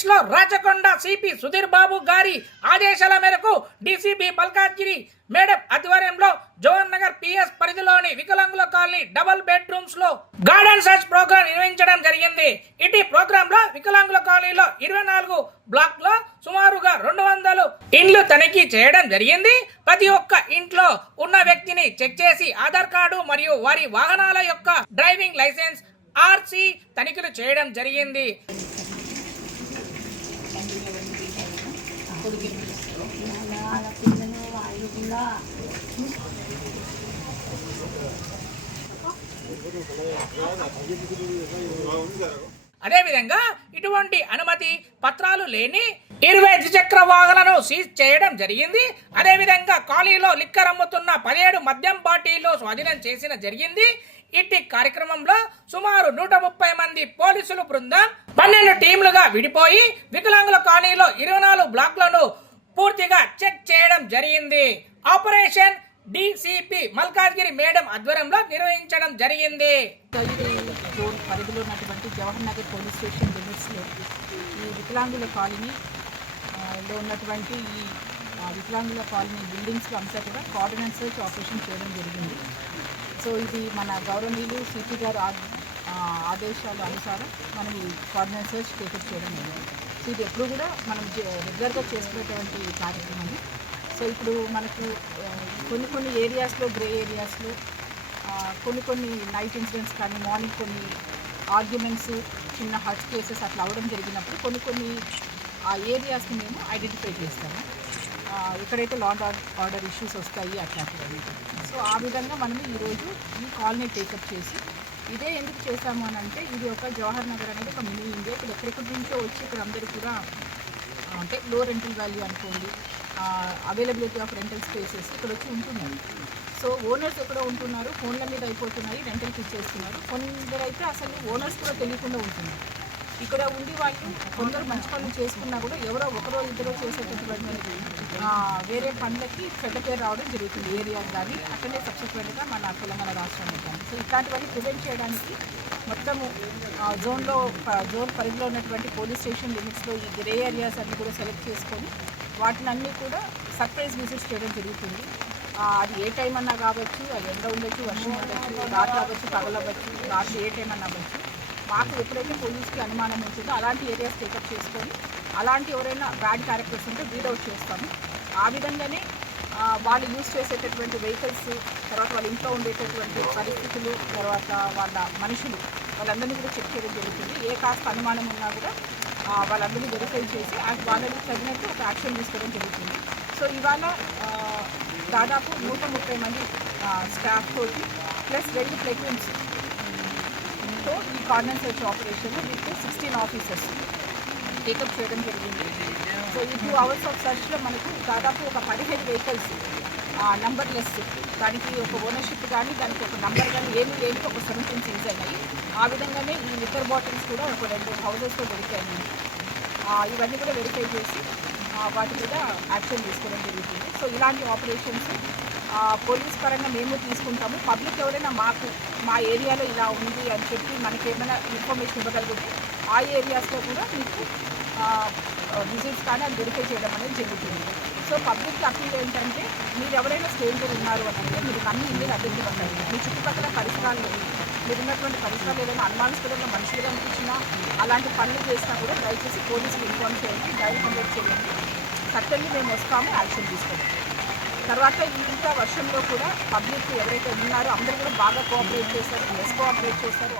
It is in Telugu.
ఆంధ్రప్రదేశ్లో రాచకొండ సిపి సుధీర్ బాబు గారి ఆదేశాల మేరకు డీసీపీ మల్కాజ్గిరి మేడం ఆధ్వర్యంలో జవహర్ నగర్ పిఎస్ పరిధిలోని వికలాంగుల కాలనీ డబుల్ బెడ్రూమ్స్ లో గార్డెన్ సర్చ్ ప్రోగ్రాం నిర్వహించడం జరిగింది. ఇటీ ప్రోగ్రామ్ లో వికలాంగుల కాలనీలో 24 బ్లాక్ లో సుమారుగా 200 ఇండ్లు తనిఖీ చేయడం జరిగింది. ప్రతి ఒక్క ఇంట్లో ఉన్న వ్యక్తిని చెక్ చేసి ఆధార్ కార్డు మరియు వారి వాహనాల యొక్క డ్రైవింగ్ లైసెన్స్ ఆర్సీ తనిఖీలు చేయడం జరిగింది. అదేవిధంగా ఇటువంటి అనుమతి పత్రాలు లేని 20 ద్విచక్ర వాహనాలను సీజ్ చేయడం జరిగింది. అదేవిధంగా కాలనీలో లిక్కర్ అమ్ముతున్న 17 మద్యం బాటిళ్లు స్వాధీనం చేసిన జరిగింది. ఇట్టి కార్యక్రమంలో సుమారు 130 మంది పోలీసులు బృందం 12 టీంలుగా విడిపోయి వికలాంగుల కాలనీలో 24 బ్లాక్లను పూర్తిగా చెక్ చేయడం జరిగింది. ఆపరేషన్ డీసీపీ మల్కాజ్గిరి మేడం ఆధ్వర్యంలో నిర్వహించడం జరిగింది. పరిధిలో ఉన్నటువంటి జవహర్ నగర్ పోలీస్ స్టేషన్ లిమిట్స్లో ఈ వికలాంగుల కాలనీ లో ఉన్నటువంటి ఈ వికలాంగుల కాలనీ బిల్డింగ్స్లో అంతా కూడా కోఆర్డినేట్ సర్చ్ ఆపరేషన్ చేయడం జరిగింది. సో ఇది మన గౌరవనీయులు సిపి గారు ఆదేశాల అనుసారం మనం ఈ కోఆర్డినేట్ సర్చ్ టేకప్ చేయడం జరిగింది. సో ఇది ఎప్పుడు కూడా మనం రెగ్యులర్గా చేసుకునేటువంటి కార్యక్రమం. సో ఇప్పుడు మనకు కొన్ని ఏరియాస్లో గ్రే ఏరియాస్లో కొన్ని నైట్ ఇన్సిడెంట్స్ కానీ మార్నింగ్ కొన్ని ఆర్గ్యుమెంట్స్ చిన్న హర్ట్ కేసెస్ అట్లా అవ్వడం జరిగినప్పుడు కొన్ని ఆ ఏరియాస్ని మేము ఐడెంటిఫై చేస్తాము. ఎక్కడైతే లా అండ్ ఆర్డర్ ఇష్యూస్ వస్తాయి అట్లాంటివి. సో ఆ విధంగా మనము ఈరోజు ఈ కాలనీ టేకప్ చేసి ఇదే ఎందుకు చేస్తాము అని అంటే ఇది ఒక జవహర్ నగర్ అనేది ఒక మినీ ఇండియా. ఇక్కడ ఎక్కడెక్కడి నుంచో వచ్చి ఇక్కడ అందరూ కూడా అంటే లో రెంటల్ వాల్యూ అనుకోండి, అవైలబిలిటీ ఆఫ్ రెంటల్ స్పేసెస్ ఇక్కడ వచ్చి ఉంటున్నారు. సో ఓనర్స్ ఎక్కడో ఉంటున్నారు, ఫోన్ల మీద అయిపోతున్నాయి, రెంటల్కి ఇచ్చేస్తున్నారు. కొందరైతే అసలు ఓనర్స్ కూడా తెలియకుండా ఉంటున్నారు. ఇక్కడ ఉండి వాళ్ళు కొందరు మంచి పనులు చేసుకున్నా కూడా ఎవరో ఒకరో ఇద్దరో చేసేటటువంటి వేరే పనులకి చెడ్డ పేరు రావడం జరుగుతుంది ఏరియా కానీ అక్కడే సబ్సిక్వెంట్గా మన తెలంగాణ రాష్ట్రంలో కానీ. సో ఇట్లాంటివన్నీ ప్రివెంట్ చేయడానికి మొత్తము జోన్ పరిధిలో ఉన్నటువంటి పోలీస్ స్టేషన్ లిమిట్స్లో ఈ గ్రే ఏరియాస్ అన్నీ కూడా సెలెక్ట్ చేసుకొని వాటిని కూడా సర్ప్రైజ్ విజిట్స్ చేయడం జరుగుతుంది. అది ఏ టైం అన్నా కావచ్చు, అది ఎండ ఉండొచ్చు, వర్షం ఉండొచ్చు, రాత్రి అవ్వచ్చు, పగలవచ్చు, రాత్రి ఏ టైం అన్నా అవ్వచ్చు. మాకు ఎప్పుడైతే పోలీస్కి అనుమానం ఉంటుందో అలాంటి ఏరియాస్ టేకప్ చేసుకొని అలాంటి ఎవరైనా బ్యాడ్ క్యారెక్టర్స్ ఉంటే వీడౌట్ చేస్తాము. ఆ విధంగానే వాళ్ళు యూజ్ చేసేటటువంటి వెహికల్స్, తర్వాత వాళ్ళ ఇంట్లో ఉండేటటువంటి పరిస్థితులు, తర్వాత వాళ్ళ మనుషులు వాళ్ళందరినీ కూడా చెక్ చేయడం జరుగుతుంది. ఏ కాస్త అనుమానం ఉన్నా కూడా వాళ్ళందరినీ వెరిఫై చేసి వాళ్ళని తగినట్టు ఒక యాక్షన్ తీసుకోవడం జరుగుతుంది. సో ఇవాళ దాదాపు 130 మంది స్టాఫ్ తోటి ప్లస్ 2 ప్లెటూన్స్ తో ఈ coordinate search operation with 16 officers take up చేయడం జరిగింది. సో ఈ 2 hours ఆఫ్ సర్చ్లో మనకు దాదాపు ఒక 17 వెహికల్స్ నంబర్లెస్, దానికి ఒక ఓనర్షిప్ కానీ దానికి ఒక నంబర్ కానీ ఏమీ లేని ఒక 17 సీజ్ అయినాయి. ఆ విధంగానే ఈ లిక్కర్ బాటిల్స్ కూడా ఒక 2 హౌసెస్లో దొరికాయి. ఇవన్నీ కూడా వెరిఫై చేసి వాటి మీద యాక్షన్ తీసుకోవడం జరుగుతుంది. సో ఇలాంటి ఆపరేషన్స్ పోలీస్ పరంగా మేము తీసుకుంటాము. పబ్లిక్ ఎవరైనా మా ఏరియాలో ఇలా ఉంది అని చెప్పి మనకేమైనా ఇన్ఫర్మేషన్ ఇవ్వగలిగితే ఆ ఏరియాస్లో కూడా మీకు విజిట్స్ కానీ అది వెరిఫై చేయడం అనేది జరుగుతుంది. సో పబ్లిక్ అప్పీల్ ఏంటంటే మీరు ఎవరైనా స్ట్రేంజర్ ఉన్నారు అని అంటే మీరు అన్ని ఇల్లు అడ్డంకివ్వండి. మీ చుట్టుపక్కల పరిసరాలు మీరు ఉన్నటువంటి పరిసరాలు ఏదైనా అనుమానాస్పదంగా మనుషులుగా అనిపించినా అలాంటి పనులు చేసినా కూడా దయచేసి పోలీసులు ఇన్ఫార్మ్ చేయండి, డైరీ కంప్లైంట్ చేయండి. సర్టన్లీ మేము వస్తాము, యాక్షన్ తీసుకోండి. తర్వాత ఇంత వర్షంలో కూడా పబ్లిక్ ఎవరైతే ఉన్నారో అందరూ కూడా బాగా కోఆపరేట్ చేశారు, లెస్ కోఆపరేట్ చేశారు.